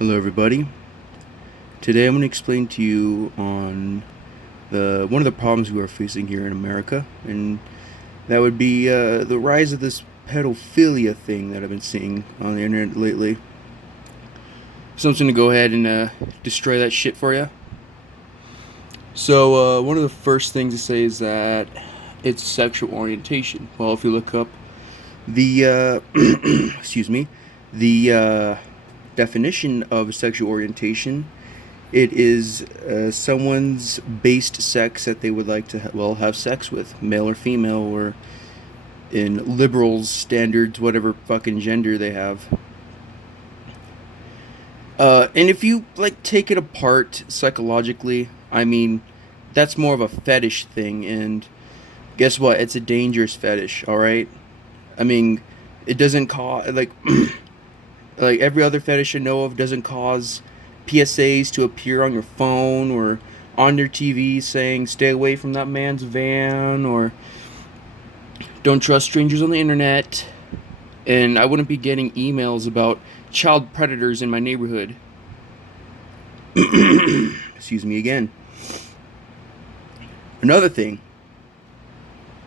Hello, everybody. Today, I'm going to explain to you on the one of the problems we are facing here in America, and that would be the rise of this pedophilia thing that I've been seeing on the internet lately. So I'm just going to go ahead and destroy that shit for you. So one of the first things to say is that it's sexual orientation. Well, if you look up the excuse me, the definition of sexual orientation, it is someone's based sex that they would like to have sex with, male or female, or in liberals' standards, whatever fucking gender they have. And if you like take it apart psychologically, I mean, that's more of a fetish thing, and guess what? It's a dangerous fetish. All right. I mean, it doesn't cause like every other fetish I know of doesn't cause PSAs to appear on your phone or on your TV saying stay away from that man's van or don't trust strangers on the internet. And I wouldn't be getting emails about child predators in my neighborhood. Excuse me again. Another thing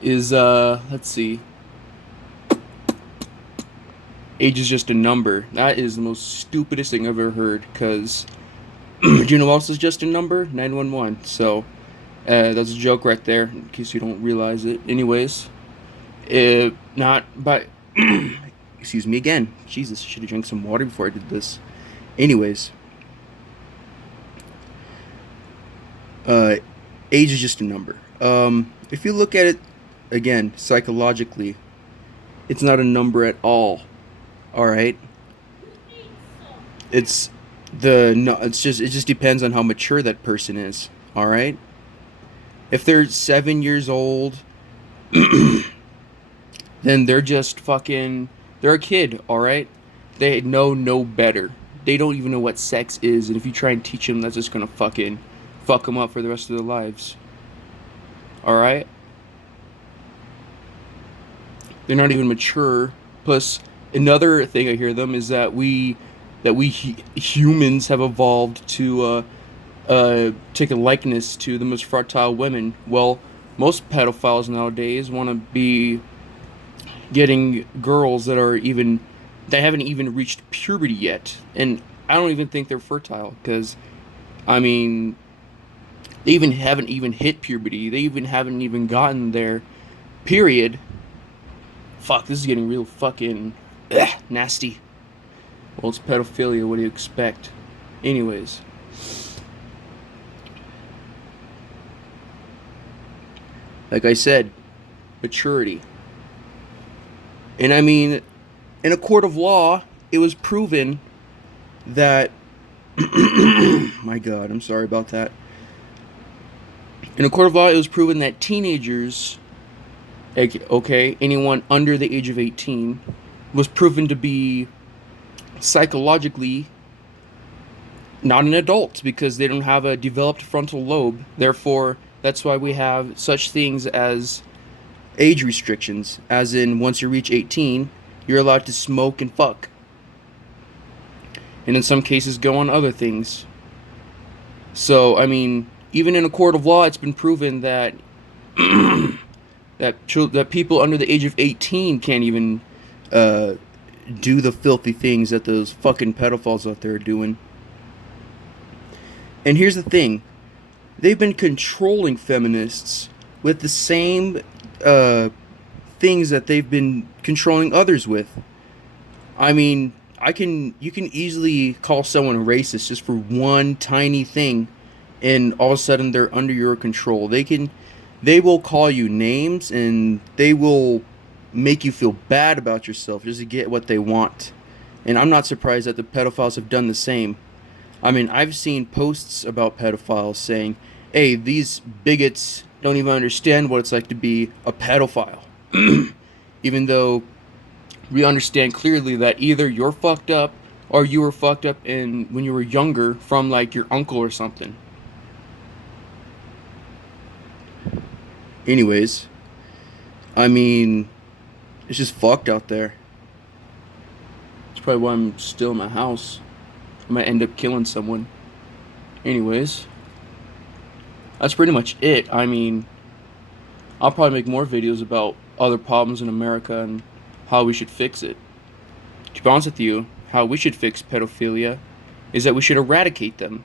is let's see. Age is just a number. That is the most stupidest thing I've ever heard, because do you know what else is just a number? 911. So, that's a joke right there, in case you don't realize it. Anyways, not by. Excuse me again. Jesus, I should have drank some water before I did this. Anyways, uh, age is just a number. If you look at it again psychologically, it's not a number at all. All right. It's the no. It's just it just depends on how mature that person is. All right. If they're 7 years old, then they're just fucking. They're a kid. All right. They know no better. They don't even know what sex is, and if you try and teach them, that's just gonna fucking fuck them up for the rest of their lives. All right. They're not even mature. Plus, another thing I hear them is that humans have evolved to take a likeness to the most fertile women. Well, most pedophiles nowadays want to be getting girls that haven't even reached puberty yet, and I don't even think they're fertile because, I mean, they even haven't even hit puberty. They even haven't even gotten their period. Fuck, this is getting real fucking nasty. Well, it's pedophilia. What do you expect? Anyways, like I said, maturity. And I mean, in a court of law, it was proven that. My God, I'm sorry about that. In a court of law, it was proven that teenagers, okay, anyone under the age of 18, was proven to be psychologically not an adult because they don't have a developed frontal lobe. Therefore, that's why we have such things as age restrictions, as in once you reach 18, you're allowed to smoke and fuck. And in some cases, go on other things. So, I mean, even in a court of law, it's been proven that that people under the age of 18 can't even do the filthy things that those fucking pedophiles out there are doing. And here's the thing. They've been controlling feminists with the same things that they've been controlling others with. I mean, you can easily call someone racist just for one tiny thing, and all of a sudden they're under your control. They will call you names, and they will make you feel bad about yourself just to get what they want. And I'm not surprised that the pedophiles have done the same. I mean, I've seen posts about pedophiles saying, hey, these bigots don't even understand what it's like to be a pedophile. Even though we understand clearly that either you're fucked up or you were fucked up when you were younger from like your uncle or something. Anyways, I mean, it's just fucked out there. That's probably why I'm still in my house. I might end up killing someone. Anyways, that's pretty much it. I mean, I'll probably make more videos about other problems in America and how we should fix it. To be honest with you, how we should fix pedophilia is that we should eradicate them.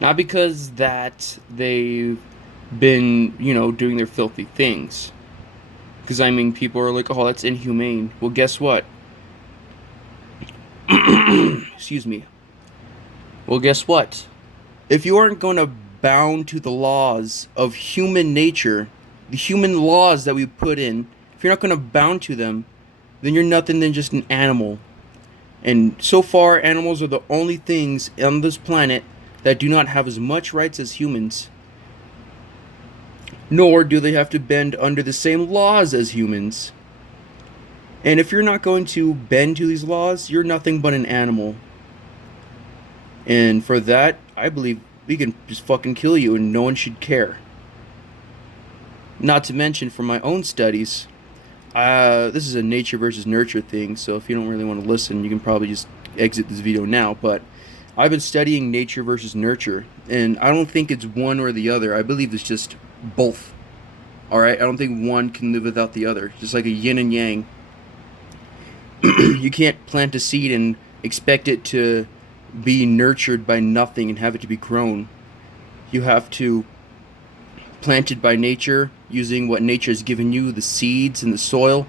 Not because that they've been, doing their filthy things. Because, I mean, people are like, oh, that's inhumane. Well, guess what? Excuse me. Well, guess what? If you aren't going to bound to the laws of human nature, the human laws that we put in, if you're not going to bound to them, then you're nothing than just an animal. And so far, animals are the only things on this planet that do not have as much rights as humans. Nor do they have to bend under the same laws as humans. And if you're not going to bend to these laws, you're nothing but an animal. And for that, I believe we can just fucking kill you and no one should care. Not to mention, from my own studies, this is a nature versus nurture thing, so if you don't really want to listen, you can probably just exit this video now, but I've been studying nature versus nurture, and I don't think it's one or the other. I believe it's just both. Alright? I don't think one can live without the other. Just like a yin and yang. You can't plant a seed and expect it to be nurtured by nothing and have it to be grown. You have to plant it by nature, using what nature has given you, the seeds and the soil,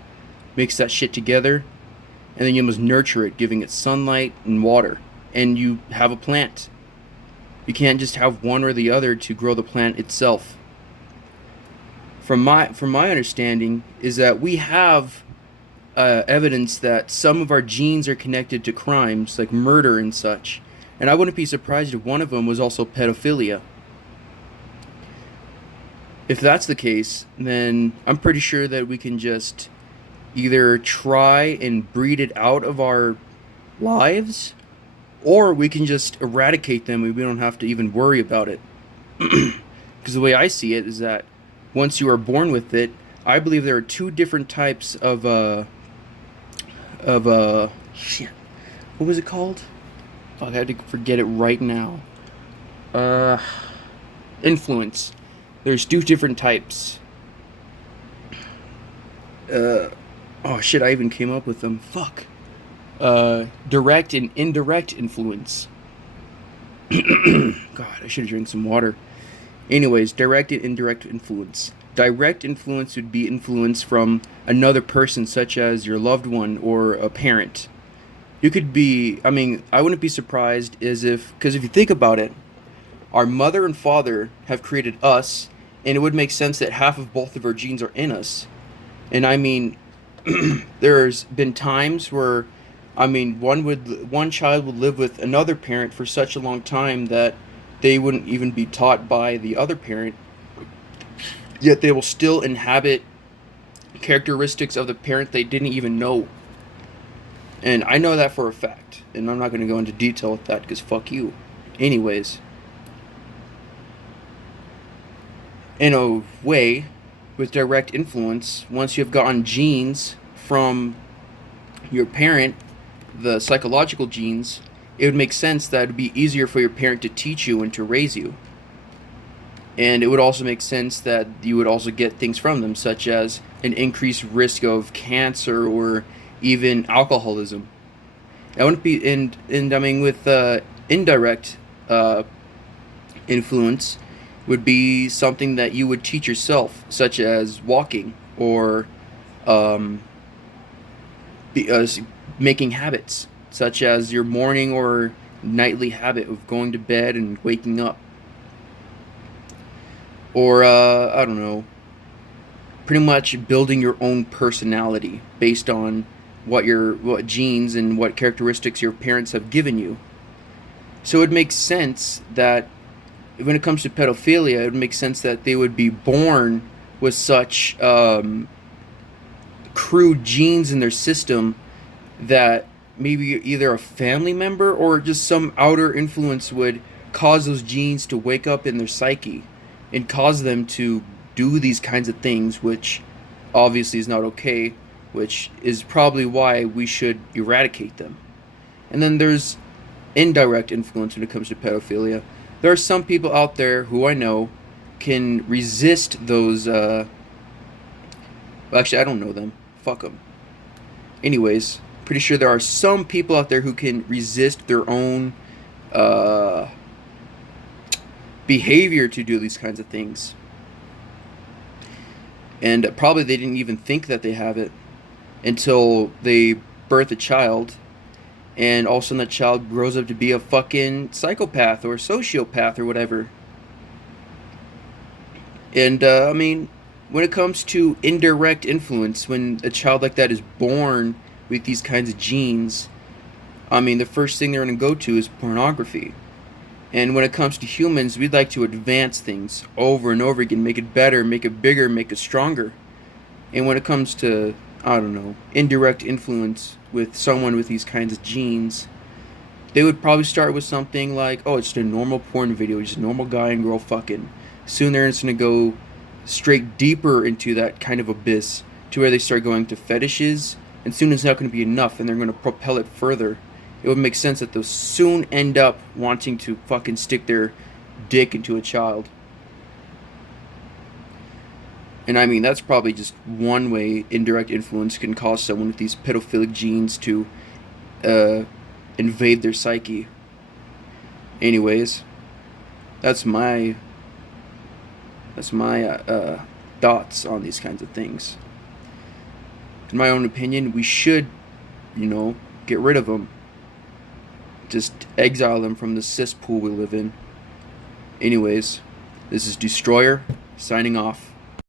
mix that shit together, and then you must nurture it, giving it sunlight and water, and you have a plant. You can't just have one or the other to grow the plant itself. From my understanding is that we have evidence that some of our genes are connected to crimes like murder and such, and I wouldn't be surprised if one of them was also pedophilia. If that's the case, then I'm pretty sure that we can just either try and breed it out of our lives, or we can just eradicate them and we don't have to even worry about it. Because the way I see it is that once you are born with it, I believe there are two different types of shit. What was it called? Fuck, I had to forget it right now. Influence. There's two different types. Oh shit, I even came up with them. Fuck. Direct and indirect influence. God, I should have drank some water. Anyways, direct and indirect influence. Direct influence would be influence from another person, such as your loved one or a parent. You could be, I wouldn't be surprised because if you think about it, our mother and father have created us, and it would make sense that half of both of our genes are in us. And there's been times where, one child would live with another parent for such a long time that they wouldn't even be taught by the other parent, yet they will still inhabit characteristics of the parent they didn't even know. And I know that for a fact, and I'm not going to go into detail with that because fuck you. Anyways, in a way, with direct influence, once you've gotten genes from your parent, the psychological genes, it would make sense that it would be easier for your parent to teach you and to raise you. And it would also make sense that you would also get things from them, such as an increased risk of cancer or even alcoholism. I wouldn't be with indirect influence would be something that you would teach yourself, such as walking or making habits, such as your morning or nightly habit of going to bed and waking up. Or, I don't know, pretty much building your own personality based on what genes and what characteristics your parents have given you. So it makes sense that when it comes to pedophilia, it would make sense that they would be born with such crude genes in their system that maybe either a family member or just some outer influence would cause those genes to wake up in their psyche and cause them to do these kinds of things, which obviously is not okay, which is probably why we should eradicate them. And then there's indirect influence when it comes to pedophilia. There are some people out there who I know can resist those. Well, actually, I don't know them. Fuck them. Anyways, pretty sure there are some people out there who can resist their own uh, behavior to do these kinds of things. And probably they didn't even think that they have it until they birth a child, and all of a sudden that child grows up to be a fucking psychopath or a sociopath or whatever. And I mean, when it comes to indirect influence, when a child like that is born with these kinds of genes, I mean, the first thing they're going to go to is pornography. And when it comes to humans, we'd like to advance things over and over again, make it better, make it bigger, make it stronger. And when it comes to, I don't know, indirect influence with someone with these kinds of genes, they would probably start with something like, oh, it's just a normal porn video, just a normal guy and girl fucking. Soon they're just going to go straight deeper into that kind of abyss to where they start going to fetishes, and soon it's not going to be enough and they're going to propel it further. It would make sense that they'll soon end up wanting to fucking stick their dick into a child. And I mean, that's probably just one way indirect influence can cause someone with these pedophilic genes to invade their psyche. Anyways, that's my thoughts on these kinds of things. In my own opinion, we should, get rid of them. Just exile them from the cesspool we live in. Anyways, this is Destroyer, signing off.